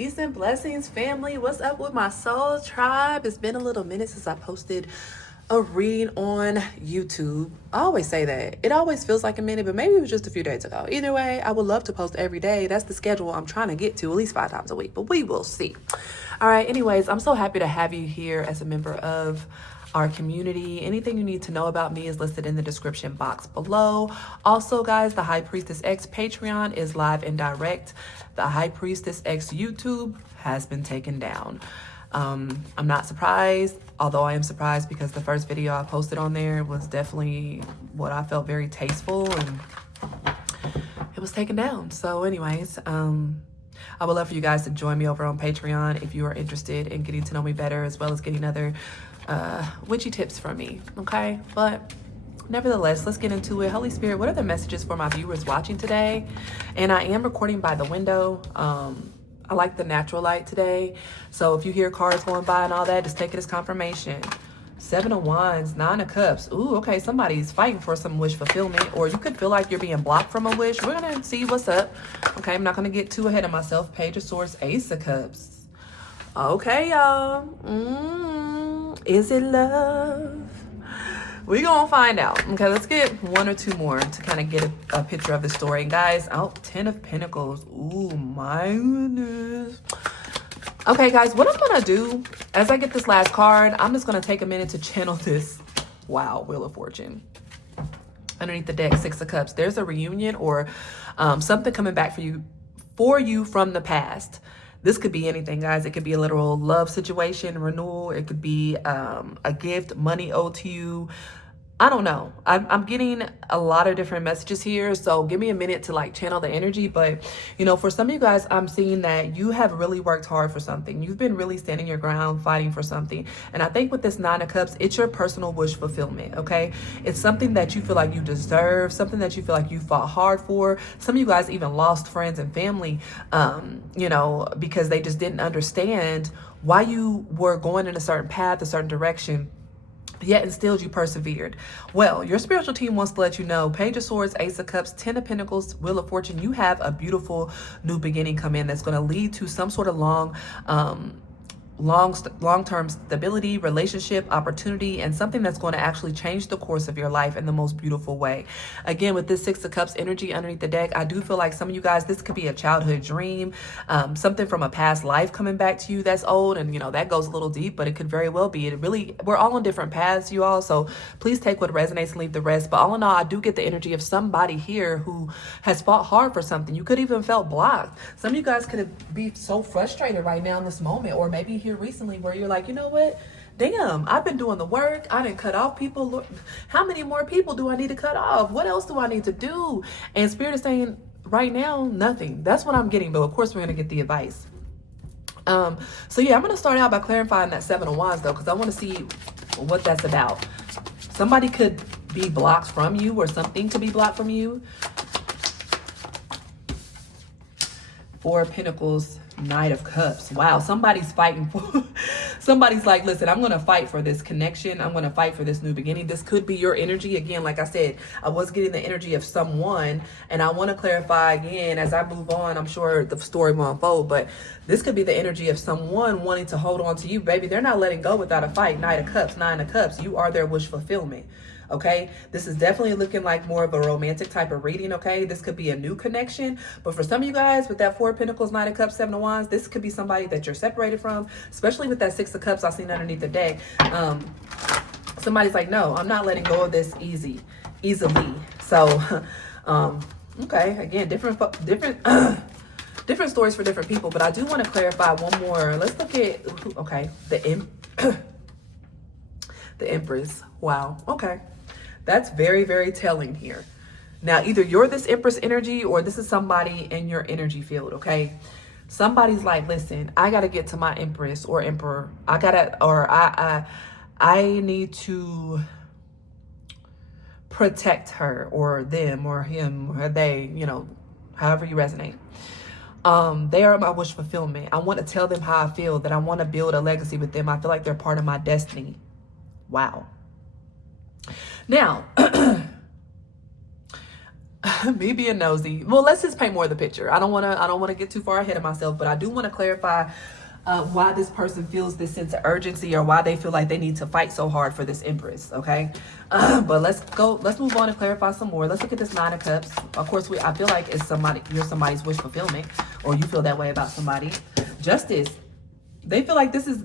Peace and blessings, family. What's up with my soul tribe? It's been a little minute since I posted a read on YouTube. I always say that. It always feels like a minute, but maybe it was just a few days ago. Either way, I would love to post every day. That's the schedule I'm trying to get to, at least 5 times a week, but we will see. All right, anyways, I'm so happy to have you here as a member of our community. Anything you need to know about me is listed in the description box below. Also, guys, the High Priestess X Patreon is live and direct. The High Priestess X YouTube has been taken down. I'm not surprised, although I am surprised because the first video I posted on there was definitely what I felt very tasteful, and it was taken down. So anyways, I would love for you guys to join me over on Patreon if you are interested in getting to know me better, as well as getting other witchy tips from me, okay? But nevertheless, let's get into it. Holy Spirit, what are the messages for my viewers watching today? And I am recording by the window. I like the natural light today, so if you hear cars going by and all that, just take it as confirmation. 7 of Wands, 9 of Cups. Ooh, okay, somebody's fighting for some wish fulfillment, or you could feel like you're being blocked from a wish. We're gonna see what's up. Okay, I'm not gonna get too ahead of myself. Page of Swords, Ace of Cups. Okay, y'all. Is it love? We're gonna find out. Okay, let's get 1 or 2 more to kind of get a picture of the story. And guys, 10 of Pentacles. Ooh, my goodness. Okay, guys, what I'm gonna do as I get this last card, I'm just gonna take a minute to channel this. Wow, Wheel of Fortune. Underneath the deck, 6 of Cups. There's a reunion or something coming back for you from the past. This could be anything, guys. It could be a literal love situation, renewal. It could be a gift, money owed to you. I don't know. I'm getting a lot of different messages here, so give me a minute to like channel the energy. But, you know, for some of you guys, I'm seeing that you have really worked hard for something. You've been really standing your ground, fighting for something. And I think with this 9 of Cups, it's your personal wish fulfillment, okay? It's something that you feel like you deserve, something that you feel like you fought hard for. Some of you guys even lost friends and family, you know, because they just didn't understand why you were going in a certain path, a certain direction, yet and still you persevered. Well, your spiritual team wants to let you know, Page of Swords, Ace of Cups, 10 of Pentacles, Wheel of Fortune, you have a beautiful new beginning come in that's going to lead to some sort of long-term stability, relationship, opportunity, and something that's going to actually change the course of your life in the most beautiful way. Again, with this 6 of Cups energy underneath the deck, I do feel like some of you guys, this could be a childhood dream, something from a past life coming back to you that's old, and you know, that goes a little deep, but it could very well be. We're all on different paths, you all, so please take what resonates and leave the rest. But all in all, I do get the energy of somebody here who has fought hard for something. You could even felt blocked. Some of you guys could be so frustrated right now in this moment, or maybe here recently where you're like, you know what, damn, I've been doing the work, I didn't cut off people. Look, how many more people do I need to cut off? What else do I need to do? And Spirit is saying right now, nothing. That's what I'm getting, but of course we're going to get the advice. So yeah, I'm going to start out by clarifying that 7 of Wands though, because I want to see what that's about. Somebody could be blocked from you, or something to be blocked from you. 4 of Pentacles, Knight of Cups. Wow, somebody's fighting for, somebody's like, listen, I'm going to fight for this connection. I'm going to fight for this new beginning. This could be your energy. Again, like I said, I was getting the energy of someone, and I want to clarify again as I move on. I'm sure the story will unfold, but this could be the energy of someone wanting to hold on to you, baby. They're not letting go without a fight. Knight of Cups, 9 of Cups. You are their wish fulfillment. Okay, this is definitely looking like more of a romantic type of reading. Okay, this could be a new connection, but for some of you guys with that 4 of Pentacles, 9 of Cups, 7 of Wands, this could be somebody that you're separated from, especially with that 6 of Cups I seen underneath the deck. Somebody's like, no, I'm not letting go of this easily. So okay, again, different stories for different people, but I do want to clarify one more. Let's look at, okay, the Empress. Wow, okay. That's very, very telling here. Now, either you're this Empress energy, or this is somebody in your energy field, okay? Somebody's like, listen, I got to get to my Empress or Emperor. I need to protect her or them or him or they, you know, however you resonate. They are my wish fulfillment. I want to tell them how I feel, that I want to build a legacy with them. I feel like they're part of my destiny. Wow. Now, Me being nosy. Well, let's just paint more of the picture. I don't want to get too far ahead of myself, but I do want to clarify why this person feels this sense of urgency, or why they feel like they need to fight so hard for this Empress. Okay, but let's move on and clarify some more. Let's look at this Nine of Cups. Of course, I feel like it's you're somebody's wish fulfillment, or you feel that way about somebody. Justice. They feel like this is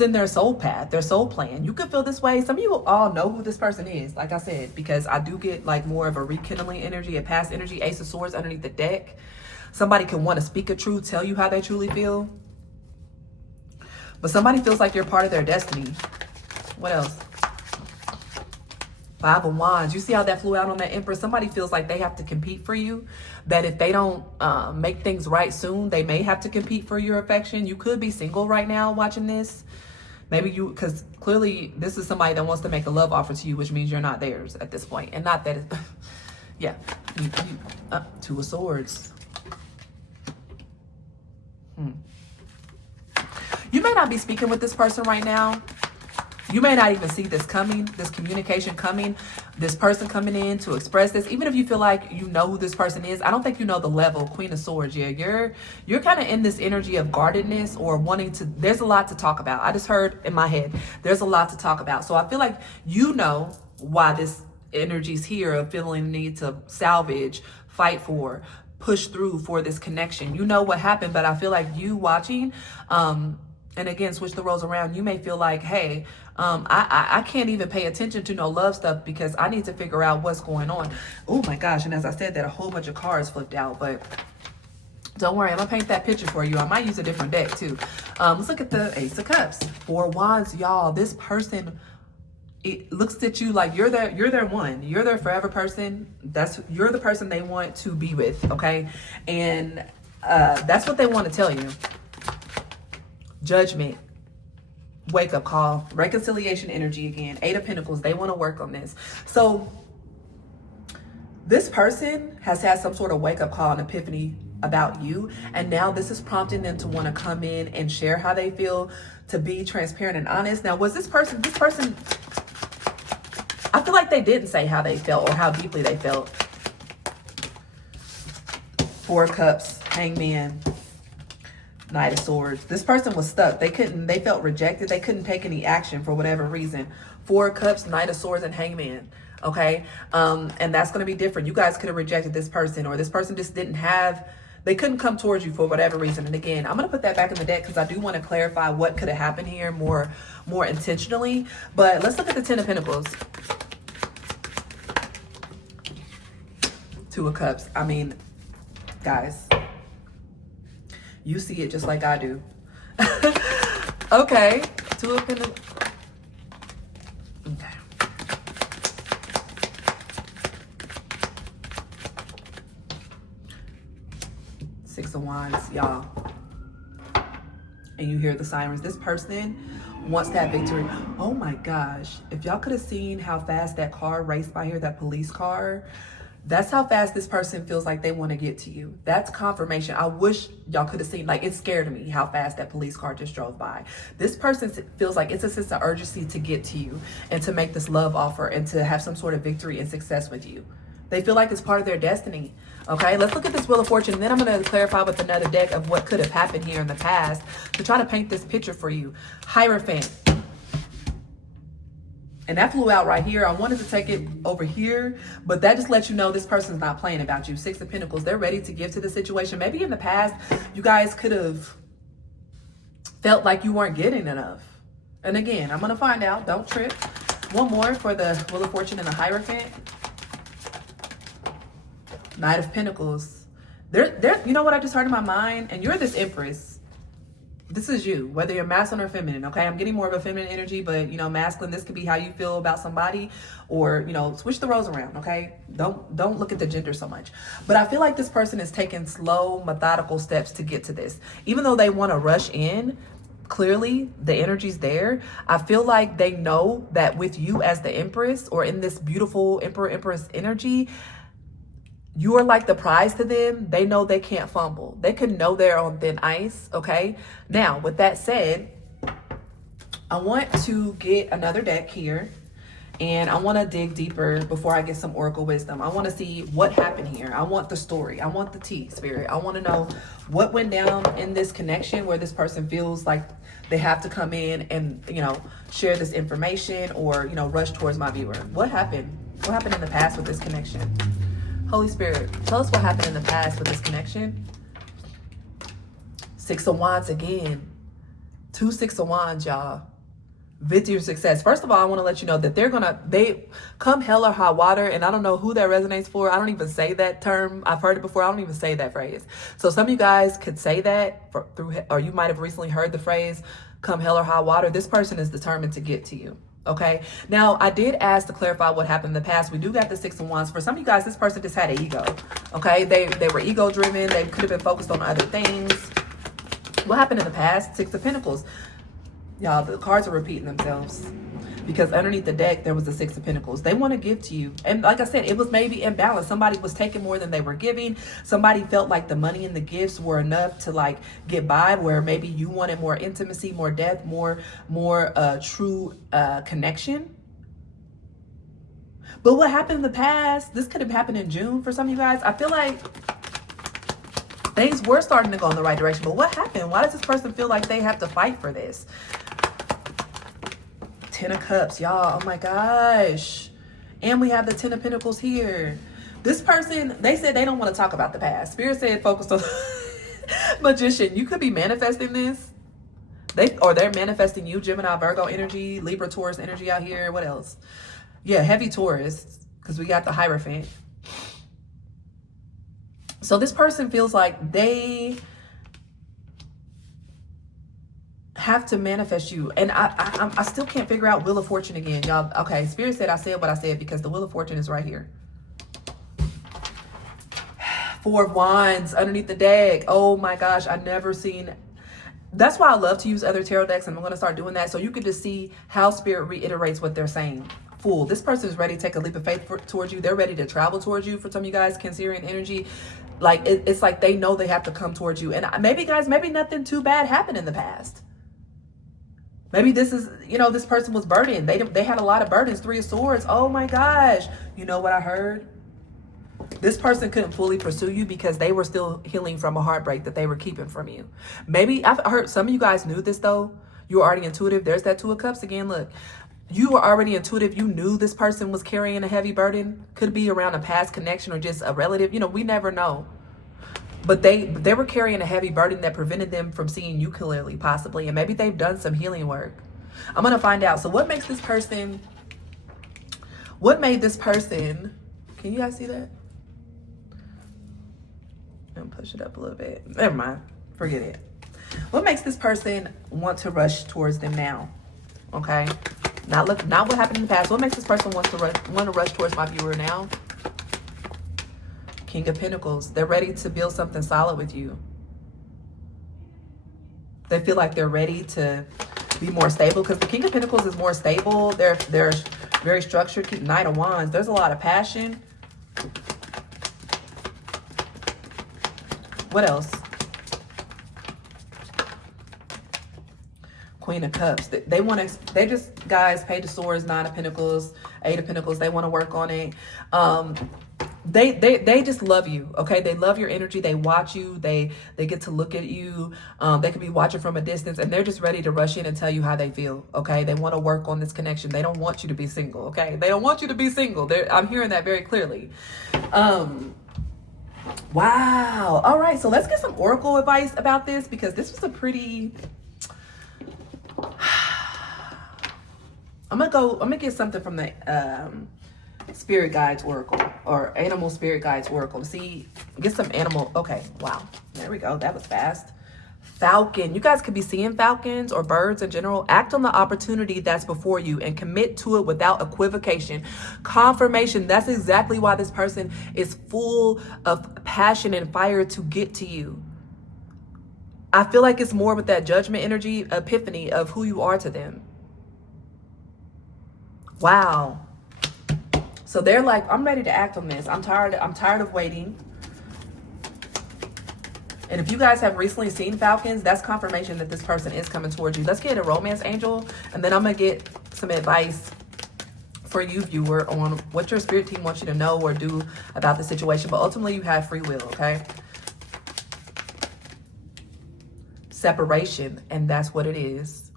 in their soul path, their soul plan. You could feel this way. Some of you all know who this person is, like I said, because I do get like more of a rekindling energy, a past energy, Ace of Swords underneath the deck. Somebody can want to speak a truth, tell you how they truly feel. But somebody feels like you're part of their destiny. What else? Five of Wands. You see how that flew out on that Empress? Somebody feels like they have to compete for you. That if they don't make things right soon, they may have to compete for your affection. You could be single right now watching this. Maybe because clearly this is somebody that wants to make a love offer to you, which means you're not theirs at this point. And not that it's, yeah. Two of Swords. You may not be speaking with this person right now. You may not even see this coming, this communication coming, this person coming in to express this. Even if you feel like you know who this person is, I don't think you know the level. Queen of Swords, yeah, you're kind of in this energy of guardedness or wanting to, there's a lot to talk about. I just heard in my head, there's a lot to talk about. So I feel like you know why this energy's here of feeling the need to salvage, fight for, push through for this connection. You know what happened, but I feel like you watching, and again, switch the roles around. You may feel like, hey, I can't even pay attention to no love stuff because I need to figure out what's going on. Oh my gosh. And as I said, that a whole bunch of cards flipped out, but don't worry. I'm gonna paint that picture for you. I might use a different deck too. Let's look at the Ace of Cups. Four of Wands, y'all. This person, it looks at you like you're their one. You're their forever person. You're the person they want to be with, okay? And that's what they want to tell you. Judgment, wake up call, reconciliation energy again, Eight of Pentacles. They want to work on this. So this person has had some sort of wake up call and epiphany about you. And now this is prompting them to want to come in and share how they feel, to be transparent and honest. Now, was this person, I feel like they didn't say how they felt or how deeply they felt. Four of Cups, Hangman, Knight of Swords. This person was stuck. They felt rejected. They couldn't take any action for whatever reason. Four of Cups, Knight of Swords, and Hangman. Okay. And that's going to be different. You guys could have rejected this person, or this person just they couldn't come towards you for whatever reason. And again, I'm going to put that back in the deck because I do want to clarify what could have happened here more intentionally. But let's look at the Ten of Pentacles. Two of Cups. I mean, guys, you see it just like I do. Okay. Two of Pentacles. Okay. Six of Wands, y'all. And you hear the sirens. This person wants that victory. Oh my gosh. If y'all could have seen how fast that car raced by here, that police car, that's how fast this person feels like they want to get to you. That's confirmation. I wish y'all could have seen, like, it scared me how fast that police car just drove by. This person feels like it's a sense of urgency to get to you and to make this love offer and to have some sort of victory and success with you. They feel like it's part of their destiny. Okay, let's look at this Wheel of Fortune. Then I'm going to clarify with another deck of what could have happened here in the past to try to paint this picture for you. Hierophant. And that flew out right here. I wanted to take it over here, but that just lets you know this person's not playing about you. Six of Pentacles. They're ready to give to the situation. Maybe in the past, you guys could have felt like you weren't getting enough. And again, I'm going to find out. Don't trip. One more for the Wheel of Fortune and the Hierophant. Knight of Pentacles. You know what I just heard in my mind? And you're this Empress. This is you, whether you're masculine or feminine, okay? I'm getting more of a feminine energy, but, you know, masculine, this could be how you feel about somebody, or, you know, switch the roles around, okay? Don't look at the gender so much. But I feel like this person is taking slow, methodical steps to get to this. Even though they want to rush in, clearly the energy's there. I feel like they know that with you as the Empress, or in this beautiful Emperor-Empress energy, you are like the prize to them. They know they can't fumble. They can know they're on thin ice, okay? Now, with that said, I want to get another deck here. And I want to dig deeper before I get some oracle wisdom. I want to see what happened here. I want the story. I want the tea, Spirit. I want to know what went down in this connection where this person feels like they have to come in and, you know, share this information or, you know, rush towards my viewer. What happened? What happened in the past with this connection? Holy Spirit, tell us what happened in the past with this connection. 6 of Wands again. 2 6 of Wands, y'all. Victory or success. First of all, I want to let you know that they come hell or high water, and I don't know who that resonates for. I don't even say that term. I've heard it before. I don't even say that phrase. So some of you guys could say that or you might have recently heard the phrase, come hell or high water. This person is determined to get to you. Okay. Now, I did ask to clarify what happened in the past. We do got the 6 of Wands. For some of you guys, this person just had an ego. Okay. They were ego driven. They could have been focused on other things. What happened in the past? 6 of Pentacles. Y'all, the cards are repeating themselves because underneath the deck, there was the 6 of Pentacles. They want to give to you. And like I said, it was maybe imbalanced. Somebody was taking more than they were giving. Somebody felt like the money and the gifts were enough to like get by, where maybe you wanted more intimacy, more depth, more true connection. But what happened in the past, this could have happened in June for some of you guys. I feel like things were starting to go in the right direction. But what happened? Why does this person feel like they have to fight for this? 10 of Cups, y'all. Oh my gosh. And we have the 10 of Pentacles here. This person, they said they don't want to talk about the past. Spirit said focus on Magician. You could be manifesting this. They're manifesting you, Gemini, Virgo energy, Libra, Taurus energy out here. What else? Yeah, heavy Taurus, because we got the Hierophant. So this person feels like they have to manifest you. And I still can't figure out Wheel of Fortune again, y'all. Okay, Spirit said I said what I said because the Wheel of Fortune is right here. 4 of Wands underneath the deck. Oh my gosh, I've never seen. That's why I love to use other tarot decks, and I'm going to start doing that so you can just see how Spirit reiterates what they're saying. Fool. This person is ready to take a leap of faith towards you. They're ready to travel towards you. For some of you guys, Cancerian energy, like it's like they know they have to come towards you. And maybe, guys, maybe nothing too bad happened in the past. Maybe this is, you know, this person was burdened. They had a lot of burdens. 3 of Swords. Oh my gosh. You know what I heard? This person couldn't fully pursue you because they were still healing from a heartbreak that they were keeping from you. Maybe I've heard some of you guys knew this though. You were already intuitive. There's that 2 of Cups again. Look, you were already intuitive. You knew this person was carrying a heavy burden. Could be around a past connection or just a relative. You know, we never know. But they were carrying a heavy burden that prevented them from seeing you clearly, possibly. And maybe they've done some healing work. I'm going to find out. So what made this person, can you guys see that? And push it up a little bit. Never mind. Forget it. What makes this person want to rush towards them now? Okay. Not what happened in the past. What makes this person want to rush towards my viewer now? King of Pentacles. They're ready to build something solid with you. They feel like they're ready to be more stable because the King of Pentacles is more stable. They're very structured. Knight of Wands. There's a lot of passion. What else? Queen of Cups. They just, guys, Page of Swords, 9 of Pentacles, 8 of Pentacles. They want to work on it. They just love you. Okay. They love your energy. They watch you. They get to look at you. They could be watching from a distance and they're just ready to rush in and tell you how they feel. Okay. They want to work on this connection. They don't want you to be single. Okay. They don't want you to be single. I'm hearing that very clearly. Wow. All right. So let's get some oracle advice about this because this was a pretty, I'm gonna get something from the Spirit Guides Oracle or Animal Spirit Guides Oracle. See, get some animal. Okay, wow. There we go. That was fast. Falcon. You guys could be seeing falcons or birds in general. Act on the opportunity that's before you and commit to it without equivocation. Confirmation. That's exactly why this person is full of passion and fire to get to you. I feel like it's more with that judgment energy, epiphany of who you are to them. Wow. So they're like, I'm ready to act on this. I'm tired of waiting. And if you guys have recently seen falcons, that's confirmation that this person is coming towards you. Let's get a romance angel, and then I'm going to get some advice for you, viewer, on what your spirit team wants you to know or do about the situation. But ultimately, you have free will, okay? Separation, and that's what it is.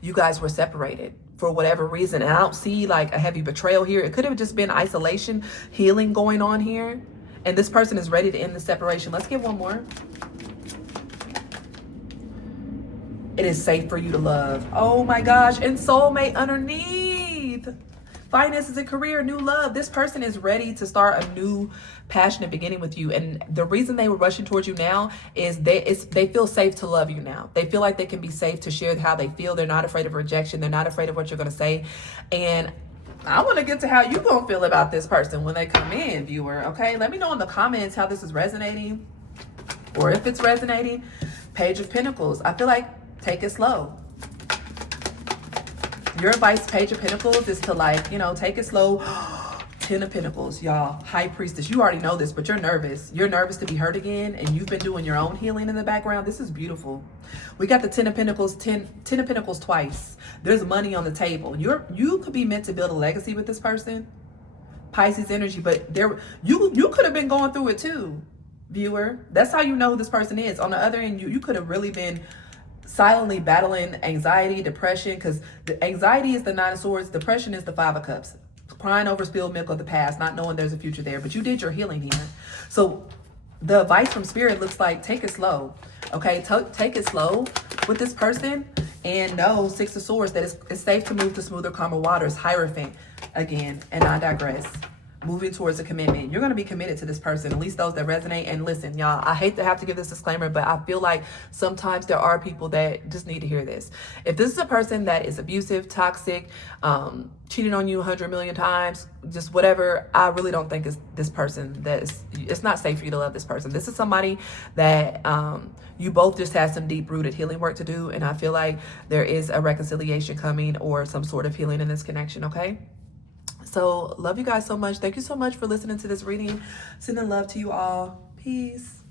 You guys were separated for whatever reason, and I don't see like a heavy betrayal here. It could have just been isolation, healing going on here, and this person is ready to end the separation. Let's get one more. It is safe for you to love. Oh my gosh, and soulmate underneath. Finances and career, new love. This person is ready to start a new passionate beginning with you. And the reason they were rushing towards you now is they feel safe to love you now. They feel like they can be safe to share how they feel. They're not afraid of rejection. They're not afraid of what you're going to say. And I want to get to how you going to feel about this person when they come in, viewer. Okay, let me know in the comments how this is resonating, or if it's resonating. Page of Pentacles. I feel like take it slow. Your advice, Page of Pentacles, is to, like, you know, take it slow. 10 of Pentacles, y'all. High Priestess. You already know this, but you're nervous. You're nervous to be hurt again, and you've been doing your own healing in the background. This is beautiful. We got the 10 of Pentacles, 10 of Pentacles twice. There's money on the table. You could be meant to build a legacy with this person. Pisces energy, but you could have been going through it too, viewer. That's how you know who this person is. On the other end, you could have really been silently battling anxiety, depression, because the anxiety is the 9 of Swords, depression is the 5 of Cups, crying over spilled milk of the past, not knowing there's a future there. But you did your healing here. So the advice from Spirit looks like take it slow. Okay, take it slow with this person, and know, 6 of Swords, that it's safe to move to smoother, calmer waters. Hierophant again, and I digress. Moving towards a commitment. You're going to be committed to this person, at least those that resonate. And listen, y'all, I hate to have to give this disclaimer, but I feel like sometimes there are people that just need to hear this. If this is a person that is abusive, toxic, cheating on you 100 million times, just whatever, I really don't think it's this person it's not safe for you to love this person. This is somebody that you both just had some deep rooted healing work to do. And I feel like there is a reconciliation coming, or some sort of healing in this connection. Okay. So love you guys so much. Thank you so much for listening to this reading. Sending love to you all. Peace.